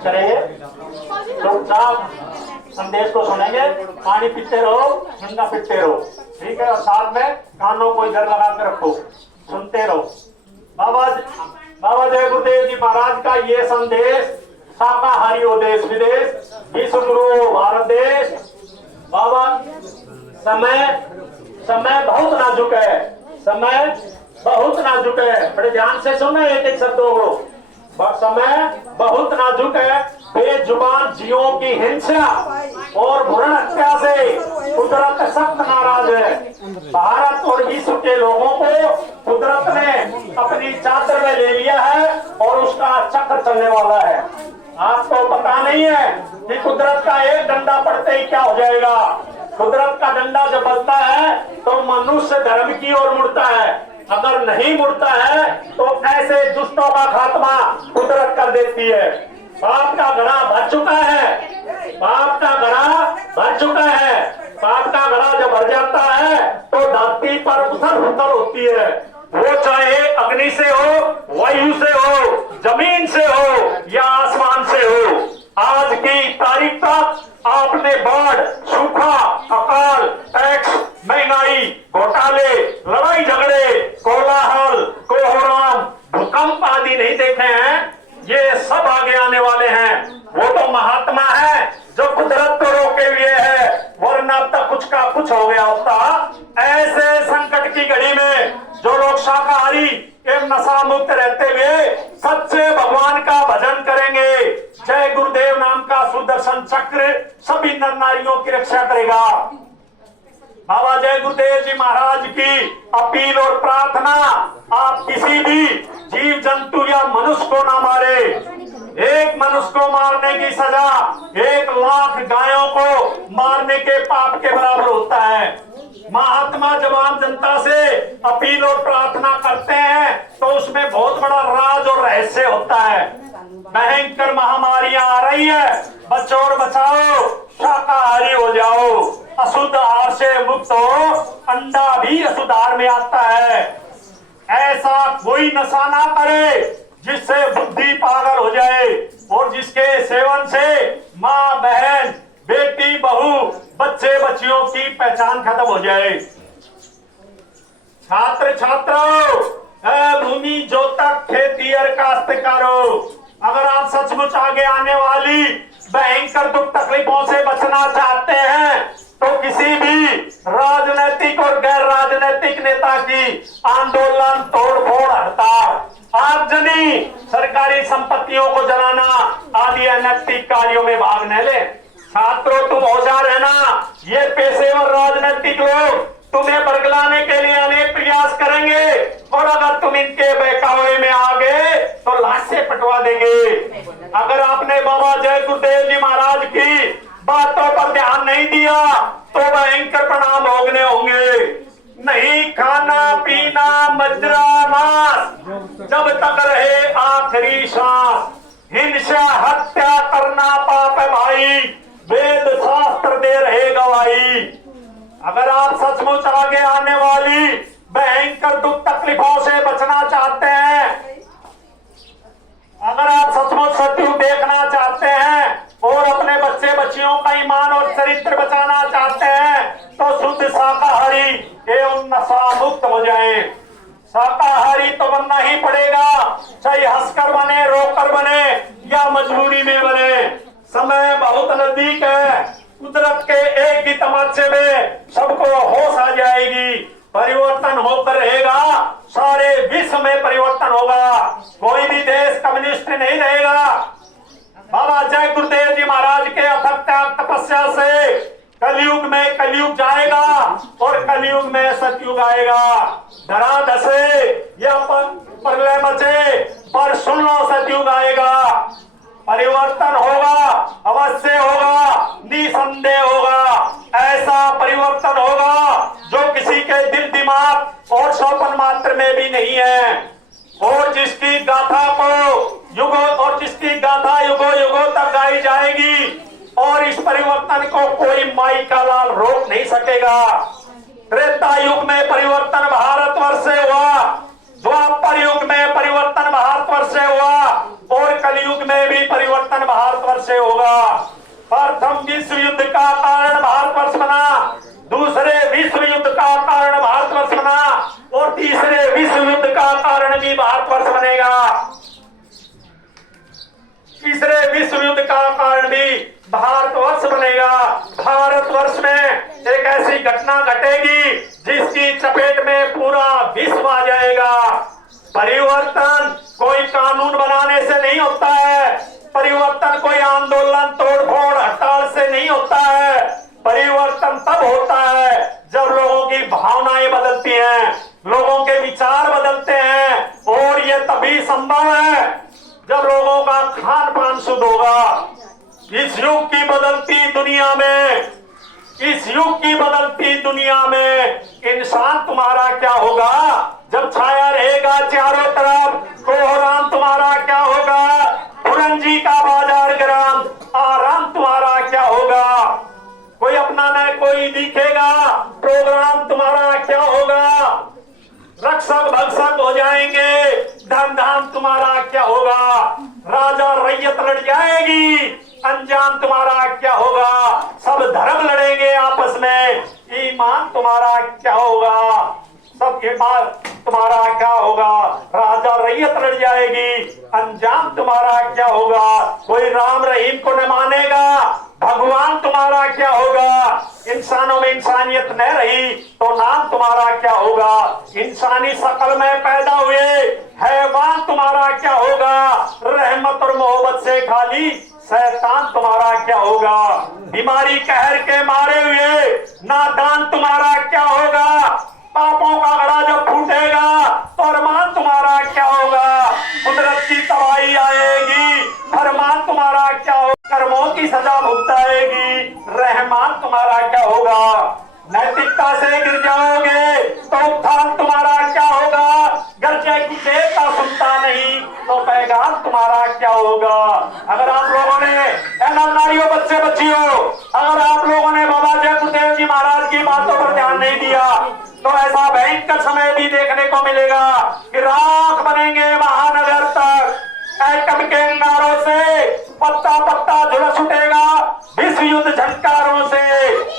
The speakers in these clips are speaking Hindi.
करेंगे। चुपचाप संदेश को सुनेंगे, पानी पीते रहो, झंडा पीते रहो, ठीक है। और साथ में कानों को इधर लगा के रखो, सुनते रहो। बाबा जय गुरुदेव जी महाराज का ये संदेश, शाकाहारी हो देश विदेश, विश्व गुरु भारत देश। बाबा समय बहुत नाजुक है, समय बहुत नाजुक है, बड़े ध्यान से सुनना एक एक शब्दों को। समय बहुत नाजुक है, बेजुबान जीवों की हिंसा और भ्रूण हत्या से कुदरत सख्त नाराज है। भारत और विश्व के लोगों को कुदरत ने अपनी चादर में ले लिया है और उसका चक्र चलने वाला है। आपको पता नहीं है कि कुदरत का एक डंडा पड़ते ही क्या हो जाएगा। कुदरत का डंडा जब बजता है तो मनुष्य धर्म की ओर मुड़ता है, अगर नहीं मुड़ता है तो ऐसे दुष्टों का खात्मा कुदरत कर देती है। पाप का घड़ा भर चुका है, पाप का घड़ा भर चुका है। पाप का घड़ा जब भर जाता है तो धरती पर उथल पुथल होती है, वो चाहे अग्नि से हो, वायु से हो, जमीन से हो या आसमान से हो। आज की तारीख तक आपने बाढ़, सूखा, अकाल, टैक्स, महंगाई, घोटाले, लड़ाई झगड़े, कोलाहल, कोहराम, भूकंप आदि नहीं देखे हैं। ये सब आगे आने वाले हैं। वो तो महात्मा है जो कुदरत को रोके हुए है, वरना अब तक कुछ का कुछ हो गया होता। ऐसे संकट की घड़ी में जो लोग शाकाहारी एवं नशा मुक्त रहते हुए सच्चे भगवान का भजन करेंगे, जय गुरुदेव नाम का सुदर्शन चक्र सभी नर नारियों की रक्षा करेगा। बाबा जय गुरुदेव जी महाराज की अपील और प्रार्थना, आप किसी भी जीव जंतु या मनुष्य को ना मारे। एक मनुष्य को मारने की सजा 1 लाख गायों को मारने के पाप के बराबर होता है। महात्मा जब आम जनता से अपील और प्रार्थना करते हैं तो उसमें बहुत बड़ा राज और रहस्य होता है। भयंकर महामारियां आ रही है, बचो और बचाओ, शाकाहारी हो जाओ, अशुद्ध आहार से मुक्त हो। अंडा भी अशुद्ध आहार में आता है। ऐसा कोई नशा ना करे जिससे बुद्धि पागल हो जाए और जिसके सेवन से माँ, बहन, बेटी, बहू, बच्चे बच्चियों की पहचान खत्म हो जाए। छात्र छात्राओं, भूमि जोतक, खेतिहर, काश्तकारों, अगर आप सचमुच आगे आने वाली भयंकर दुख तकलीफों से बचना चाहते हैं तो किसी भी राजनीतिक और गैर राजनीतिक नेता की आंदोलन, तोड़फोड़, हड़ताल, आगजनी, सरकारी संपत्तियों को जलाना आदि अनैतिक कार्यों में भाग न ले। छात्रों, तुम होशियार रहना, ये पेशेवर राजनीतिक लोग तुम्हें बरगलाने के लिए अनेक प्रयास करेंगे और अगर तुम इनके बहकावे में आ गए तो लाश से पटवा देंगे। अगर आपने बाबा जय गुरुदेव जी महाराज की बातों पर ध्यान नहीं दिया तो भयंकर परिणाम भोगने होंगे। नहीं खाना पीना मदिरा मांस जब तक रहे आखिरी सांस, हिंसा हत्या करना पाप है भाई, वेद शास्त्र दे रहे गवाही। अगर आप सचमुच आगे आने वाली भयंकर दुख तकलीफों से बचना चाहते हैं, अगर आप सचमुच सत्युग देखना चाहते हैं और अपने बच्चे बच्चियों का ईमान और चरित्र बचाना चाहते हैं तो शुद्ध शाकाहारी एवं नशा मुक्त हो जाए। शाकाहारी तो बनना ही पड़ेगा, चाहे हंसकर बने, रोकर बने या मजबूरी में बने। समय बहुत नजदीक है, कुदरत के एक ही तमाचे में सबको होश आ जाएगी, परिवर्तन होकर रहेगा, सारे विश्व में परिवर्तन होगा, कोई भी देश कम्युनिस्ट नहीं रहेगा। बाबा जय गुरुदेव जी महाराज के अथक त्याग तपस्या से कलयुग में कलयुग जाएगा और कलयुग में सतयुग आएगा। धरा धसे या प्रलय मचे पर सुन लो, सतयुग आएगा, परिवर्तन होगा, अवश्य होगा, निसंदेह होगा। ऐसा परिवर्तन होगा जो किसी के दिल दिमाग और सौपन मात्र में भी नहीं है और जिसकी गाथा युगों युगों तक गाई जाएगी और इस परिवर्तन को कोई माई का लाल रोक नहीं सकेगा। त्रेता युग में परिवर्तन भारतवर्ष से हुआ, द्वापर युग में परिवर्तन भारतवर्ष से हुआ और कलयुग में भी परिवर्तन भारत भारतवर्ष से होगा। प्रथम विश्व युद्ध का कारण भारतवर्ष बना, दूसरे विश्व युद्ध का कारण भारतवर्ष बना और तीसरे विश्व युद्ध का कारण भी भारतवर्ष बनेगा। तीसरे विश्व युद्ध का कारण भी भारतवर्ष बनेगा। भारतवर्ष में एक ऐसी घटना घटेगी जिसकी चपेट में पूरा विश्व आ जाएगा। परिवर्तन कोई कानून बनाने से नहीं होता है, परिवर्तन कोई आंदोलन तोड़फोड़ हड़ताल से नहीं होता है। परिवर्तन तब होता है जब लोगों की भावनाएं बदलती हैं, लोगों के विचार बदलते हैं, और ये तभी संभव है जब लोगों का खान पान शुद्ध होगा। इस युग की बदलती दुनिया में, इस युग की बदलती दुनिया में इंसान तुम्हारा क्या होगा जब छाया रहेगा चारों तरफ? कोहराम तुम्हारा क्या होगा? फुरंजी का बाजार ग्राम आराम तुम्हारा क्या होगा? कोई अपना न कोई दिखेगा, प्रोग्राम तुम्हारा क्या होगा? रक्षक भक्षक हो जाएंगे, धम धाम तुम्हारा क्या होगा? राजा रैयत लड़ जाएगी, अंजाम तुम्हारा क्या होगा? सब धर्म लड़ेंगे आपस में, ईमान तुम्हारा क्या होगा? सब ईमान तुम्हारा क्या होगा? राजा रैयत लड़ जाएगी, अंजाम तुम्हारा क्या होगा? कोई राम रहीम को न मानेगा, भगवान तुम्हारा क्या होगा? इंसानों में इंसानियत न रही तो नाम तुम्हारा क्या होगा? इंसानी शकल में पैदा हुए हैवान तुम्हारा क्या होगा? रहमत और मोहब्बत से खाली शैतान तुम्हारा क्या होगा? बीमारी कहर के मारे हुए नादान तुम्हारा क्या होगा? पापों का घड़ा जब फूटेगा तो अरमान तुम्हारा क्या होगा? कुदरत की तबाही आएगी, फरमान तुम्हारा क्या होगा? कर्मों की सजा भुगताएगी, रहमान तुम्हारा क्या होगा? नैतिकता से गिर जाओगे तो उत्थान तुम्हारा क्या होगा? गर्जे की देवता सुनता नहीं तो पैगाम तुम्हारा क्या होगा? अगर आप लोगों ने नारियों बच्चे बच्चियों, अगर आप लोगों ने बाबा जय गुरुदेव जी महाराज की बातों पर ध्यान नहीं दिया तो ऐसा भयंकर समय भी देखने को मिलेगा कि राख बनेंगे महानगर तक। एटम के अंगारों से पत्ता पत्ता झुलस उठेगा, विश्व युद्ध झंकारों से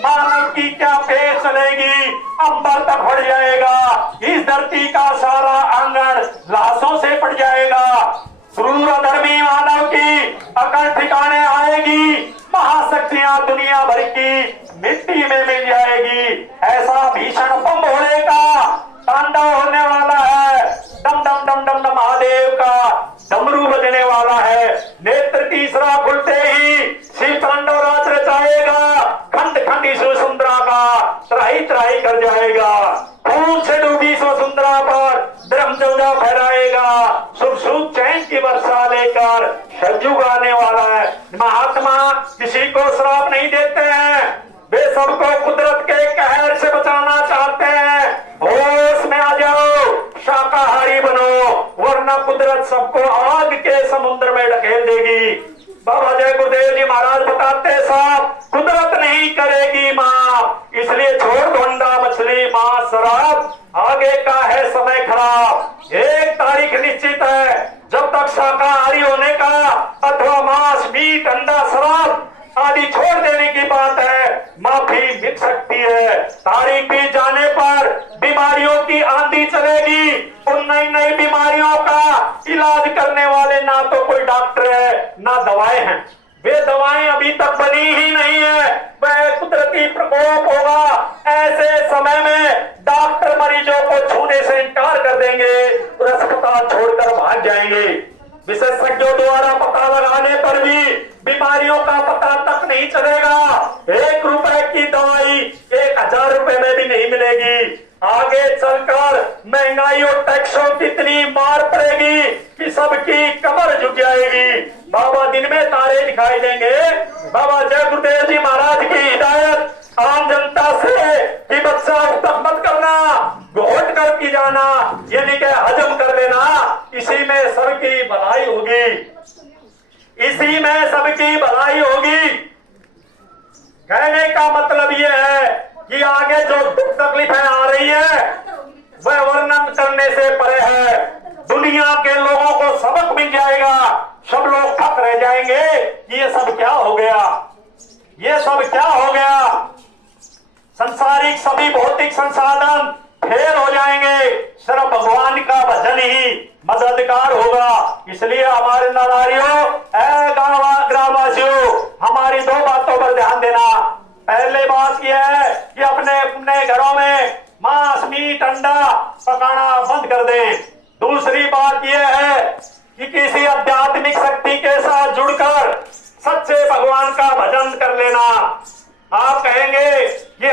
मानव की क्या पेश चलेगी, अंबर तक बढ़ जाएगा, इस धरती का सारा आंगन लाशों से पड़ जाएगा। क्रूर धर्मी मानव की अकड़ ठिकाने आएगी, महाशक्तियां दुनिया भर की मिट्टी में मिल जाएगी। ऐसा भीषण बम होने का तांडव होने वाला है, डम डम डम डम डम महादेव का डमरू बजने वाला है। नेत्र तीसरा खुलते ही शिव तांडव राज रचाएगा, खंड खंड सुंदरा का त्राही त्राही कर जाएगा। खून से डूबी सुंदरा पर ब्रह्म जौजा फहराएगा, सुख सुख चैन की वर्षा लेकर सलयुग आने वाला है। महात्मा किसी को श्राप नहीं देते हैं, वे सबको कुदरत के कहर से बचाना चाहते हैं। होश में आ जाओ, शाकाहारी बनो, वरना कुदरत सबको आग के समुद्र में ढकेल देगी। बाबा जय गुरुदेव जी महाराज बताते साहब, कुदरत नहीं करेगी माँ, इसलिए छोड़ दो अंडा मछली मांस शराब, आगे का है समय खराब। एक तारीख निश्चित है जब तक शाकाहारी होने का अथवा मांस मीट अंडा शराब आदि छोड़ देने की बात है, माफी मिल सकती है। तारीख बीत जाने पर बीमारियों की आंधी चलेगी, उन नई नई बीमारियों का इलाज करने वाले ना तो कोई डॉक्टर है ना दवाएं हैं, वे दवाएं अभी तक बनी ही नहीं है, वह कुदरती प्रकोप होगा। ऐसे समय में डॉक्टर मरीजों को छूने से इनकार कर देंगे और अस्पताल छोड़कर भाग जाएंगे। विशेषज्ञों द्वारा पता लगाने पर भी बीमारियों का पता तक नहीं चलेगा। 1 रुपए की दवाई 1000 रुपए में भी नहीं मिलेगी। आगे चलकर महंगाई और टैक्सों की इतनी मार पड़ेगी कि सबकी कमर झुक जाएगी। बाबा दिन में तारे दिखाई देंगे। बाबा जय गुरुदेव जी महाराज की हिदायत आम जनता से कि बच्चा तक मत करना, घोट कर पी जाना, यानी कि हजम कर लेना, इसी में सबकी भलाई होगी, इसी में सबकी भलाई होगी। कहने का मतलब यह है कि आगे जो दुख तकलीफें आ रही है वह वर्णन करने से परे है। दुनिया के लोगों को सबक मिल जाएगा सब लोग थक रह जाएंगे कि ये सब क्या हो गया, ये सब क्या हो गया। संसारिक सभी भौतिक संसाधन फेल हो जाएंगे, सिर्फ भगवान का भजन ही मददगार होगा। इसलिए हमारे नारियों, ग्रामवासियों, हमारी दो बातों पर ध्यान देना। पहले बात यह है कि अपने अपने घरों में मांस मीट अंडा पकाना बंद कर दें। दूसरी बात यह है कि किसी आध्यात्मिक शक्ति के साथ जुड़कर सच्चे भगवान का भजन कर लेना। आप कहेंगे कि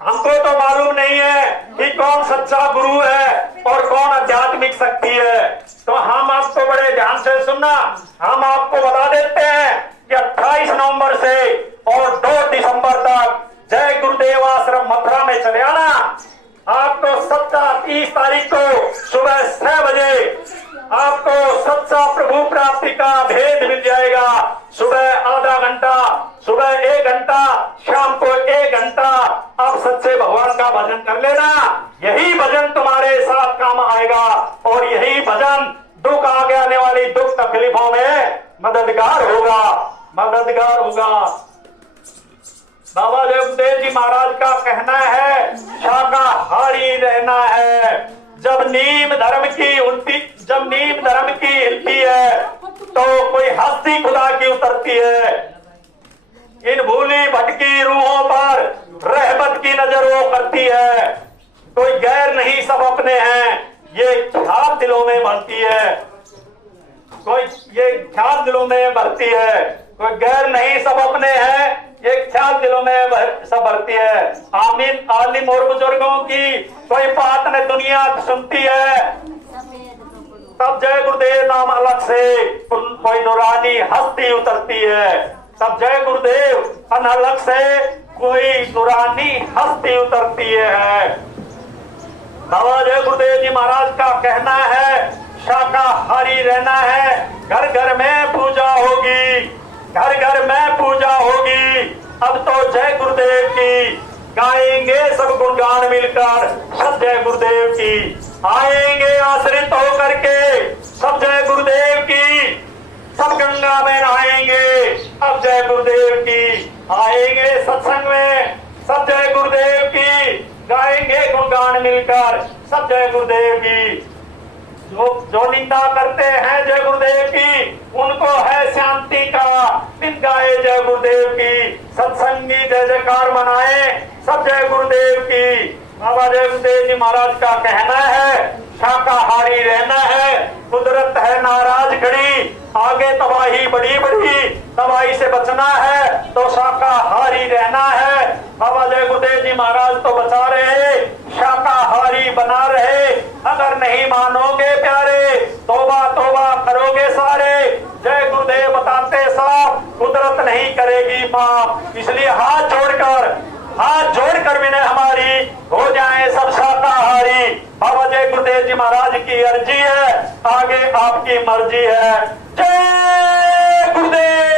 हमको तो मालूम नहीं है कि कौन सच्चा गुरु है और कौन आध्यात्मिक शक्ति है। तो हम आपको बड़े ध्यान से सुनना, हम आपको बता देते हैं कि 28 नवंबर से और 2 दिसंबर तक जय गुरुदेव आश्रम मथुरा में चले आना। आपको सच्चा 30 तारीख को सुबह 6 बजे आपको सच्चा प्रभु प्राप्ति का भेद मिल जाएगा। सुबह आधा घंटा, सुबह 1 घंटा, शाम को 1 घंटा आप सच्चे भगवान का भजन कर लेना। यही भजन तुम्हारे साथ काम आएगा और यही भजन दुख आगे आने वाली दुख तकलीफों में मददगार होगा, मददगार होगा। बाबा देवदेव जी महाराज का कहना है शाकाहारी रहना है। जब नीम धर्म की हिलती है तो कोई हस्ती खुदा की उतरती है। इन भूली भटकी रूहों पर रहमत की नजर वो करती है। कोई गैर नहीं, सब अपने हैं, ये ख्याल दिलों में भरती है। कोई ये ख्याल दिलों में भरती है, कोई गैर नहीं, सब अपने हैं, ये ख्याल दिलों में सब भरती है। आमीन। आलिम और बुजुर्गों की कोई बात न दुनिया सुनती है, तब जय गुरुदेव नाम अलग से कोई नूरानी हस्ती उतरती है। तब जय गुरुदेव अलग से कोई नूरानी हस्ती उतरती है। बाबा जय गुरुदेव जी महाराज का कहना है शाकाहारी रहना है। घर घर में पूजा होगी, घर घर में पूजा होगी। अब तो जय गुरुदेव की गाएंगे सब गुणगान मिलकर, सब जय गुरुदेव की। आएंगे आश्रित होकर के सब जय गुरुदेव की, सब गंगा में नहाएंगे अब जय गुरुदेव की। आएंगे सत्संग में सब जय गुरुदेव की, गाएंगे गुणगान मिलकर सब जय गुरुदेव की। जो निंदा करते हैं जय गुरुदेव की, उनको है शांति का दिन गाए जय गुरुदेव की। सत्संगी जय जयकार मनाए सब जय गुरुदेव की। बाबा जय गुरुदेव जी महाराज का कहना है शाकाहारी रहना है। कुदरत है नाराज खड़ी, आगे तबाही बड़ी बड़ी, तबाही से बचना है तो शाकाहारी रहना है। बाबा जय गुरुदेव जी महाराज तो बचा रहे, शाकाहारी बना रहे। अगर नहीं मानोगे प्यारे, तौबा तौबा करोगे सारे। जय गुरुदेव बताते साफ, कुदरत नहीं करेगी माफ। इसलिए हाथ जोड़कर विनय हमारी हो जाए सब शाकाहारी। बाबा जय गुरुदेव जी महाराज की अर्जी है, आगे आपकी मर्जी है। जय गुरुदेव।